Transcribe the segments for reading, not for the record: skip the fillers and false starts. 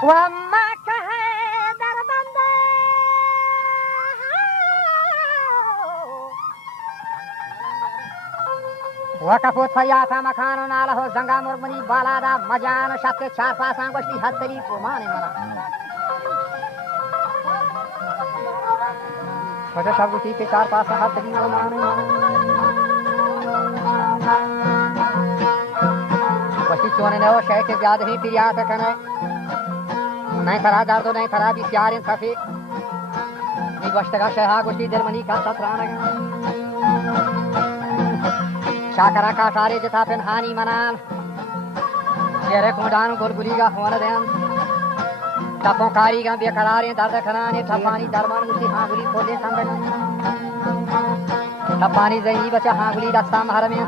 वम्मा कहे दरबंदे वकफुत फयाथा मखानो नाला हो जंगा मुरमनी बालादा मजान शक्के चार पास आंगोष्टी हत्तरी कुमाने मना वजह सब उसी के चार पास हत्तरी कुमाने वशी चोने ने वो शह के ज्यादा ही पिया तक ने नहीं थरा दार तो नहीं थरा भी प्यार इन सफी नी बश्तगा शहा गोष्ठी दिलमनी का सतराना शाकरा का सारे जथा पेन हानी मनान शेरे कोडान गुलगुली का होने देन टपों कारी का बेकरारे दर्द खनाने ठपानी दरमान गुसी हांगुली खोले संगन ठपानी जई बचा हांगुली दस्ता महर में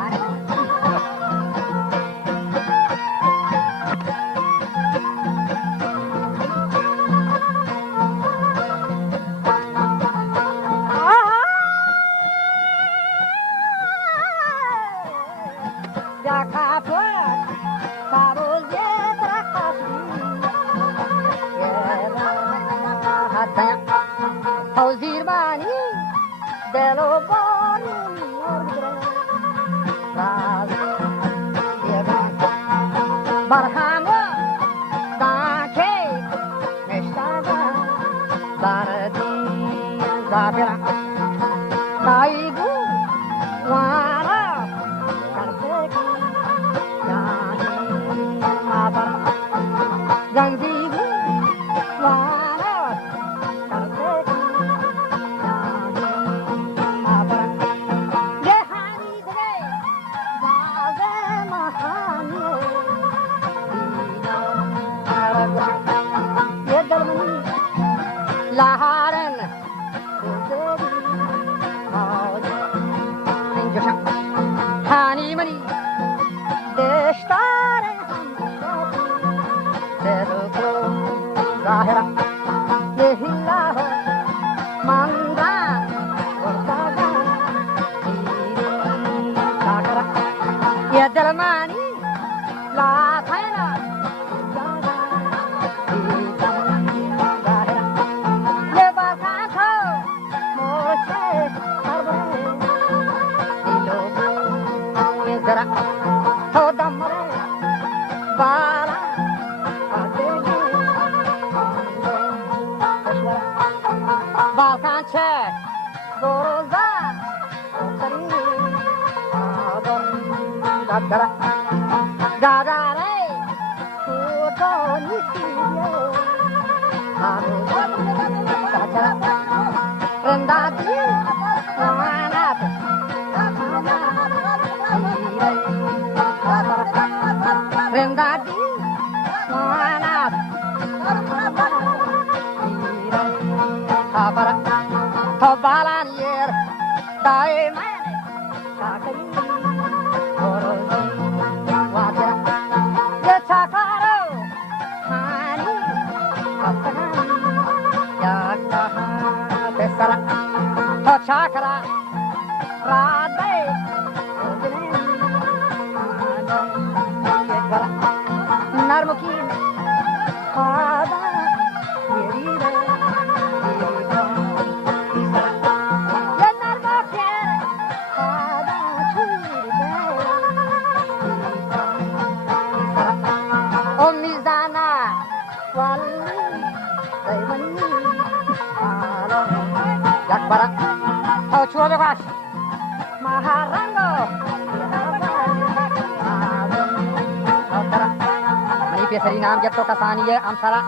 सरी नाम जब तो कसानी है अमसरा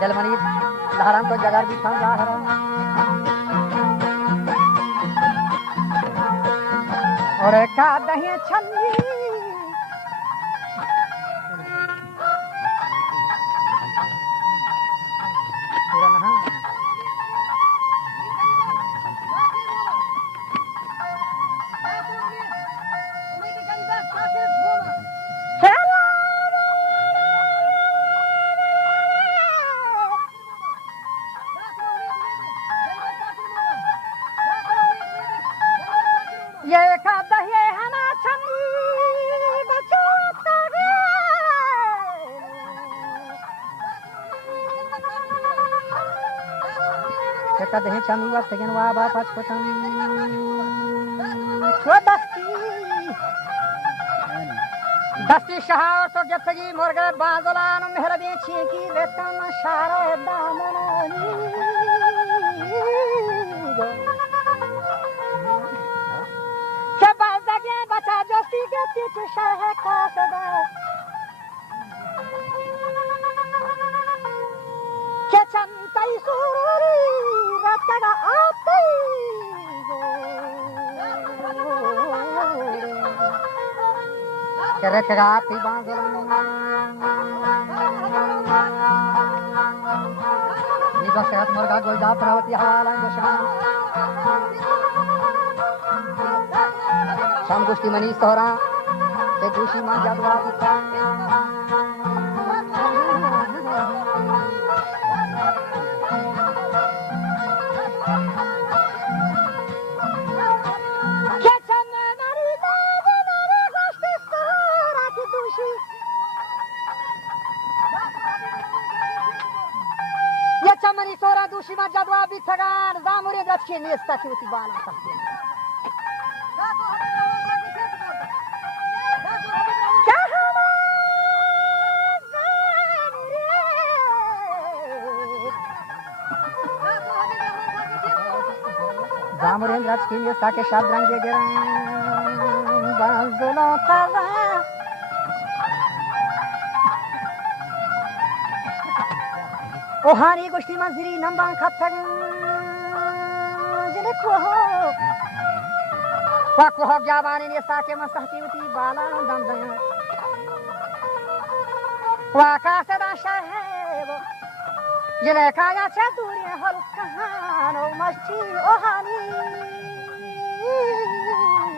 जलमनी लहरम तो जगर भी समझा है और का दही छन्नी कदे चमी वक्त गिन वाबा पचपतम दस्ती शहार तो जत्तगी मुर्गे बाजुलान मेहरबी छीकी वेतन शारे दामनी के बाजगे बचा जोस्ती के तीच शह कासदा के चंतई सुरी रतगा आती Kerekati bangulan Niga sehat murga golda pravati halan goshan Sham gusti mani sohra Te dushi man jadwa dita Yachamani sora dushima jadwa bithagan zamure dachke nesta chuti bala tahte zamure dachke nesta ke shadrange geran bazula tala Ohani goshti maziri namban khatag jene ko ho jawani ne sake masahti uti bala dandaya wa ka sada shaheb jene kaya chaduri hol kahano machi ohani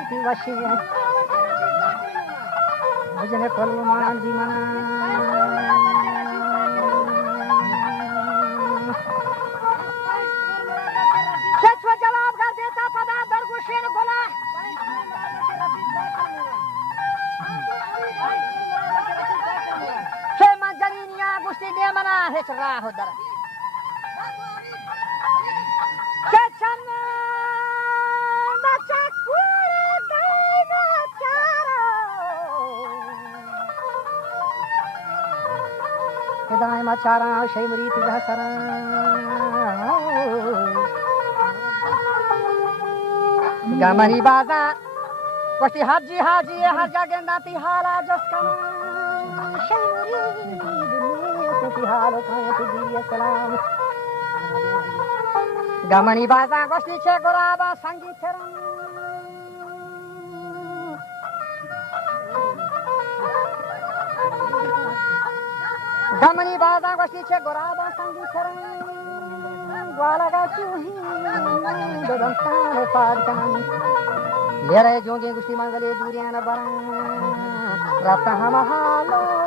ti washi jene kolman di mana Hech raho dar Kechan bacha kure gaina charo Kedai machara shaimri tija sara Gamani baza Koshti haji haji haja gendati hala jaskana Shaimri Halo kaya tudiya salam Gamani baza goshni che goraba sangiteram Gamani baza goshni che goraba sangiteram Gwalaga chuhi Dodantano padkan Lere jonge goshni mangale duriyana baran Rata hama halo